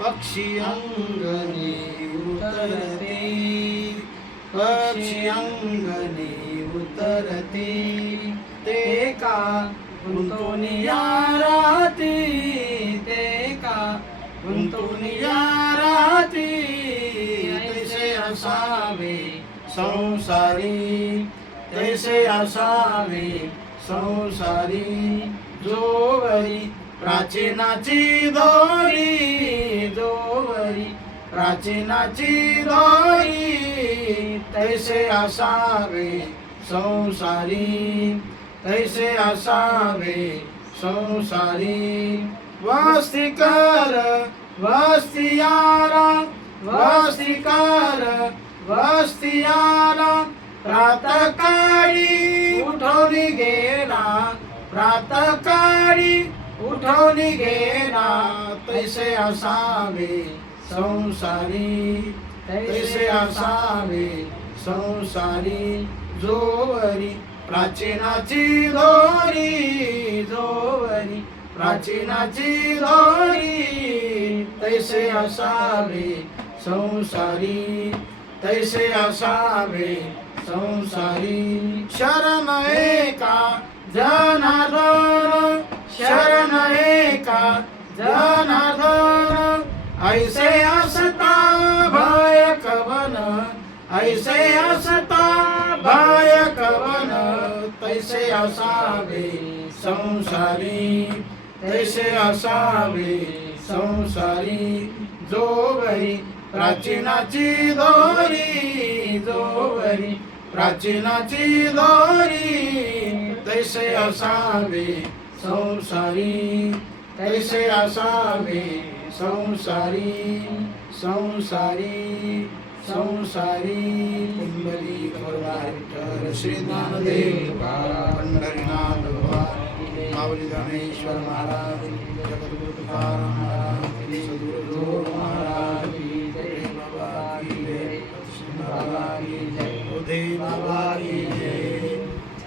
पक्षी अंगणी उतरते पक्षी अंगणी उतरते ते का गुंतून या राती ते का गुंतून या राती तैसे असावे संसारी तैसे असावे संसारी जोवरी प्राचीनाची दोरी प्राचीनाची दोरी तैसे असावे संसारी तैसे असावे संसारी। वस्तिकर वस्तियारा वस्तिकार वस्तियारा प्रातकाळी उठवली गेला प्रातकाळी उठवली गेला तैसे असावे संसारी तैसे असावे. संसारी जोवरी प्राचीनाची दोरी जोवरी प्राचीनाची दोरी. तैसे असावे संसारी तैसे असावे संसारी. शरण एका ऐसे असता भय कवन ऐसे असता भय कवन तैसे असावे संसारी तैसे असावे संसारी जो जोवरी प्राचीनाची दोरी जोवरी प्राचीनाची दोरी तैसे असावे संसारी तैसे असावे संसारी संसारी संसारी। कुंडली विठ्ठल श्री ज्ञानदेव पंढरीनाथ भगवान माऊली गणेश्वर महाराज जगद्गुरु तुकाराम महाराज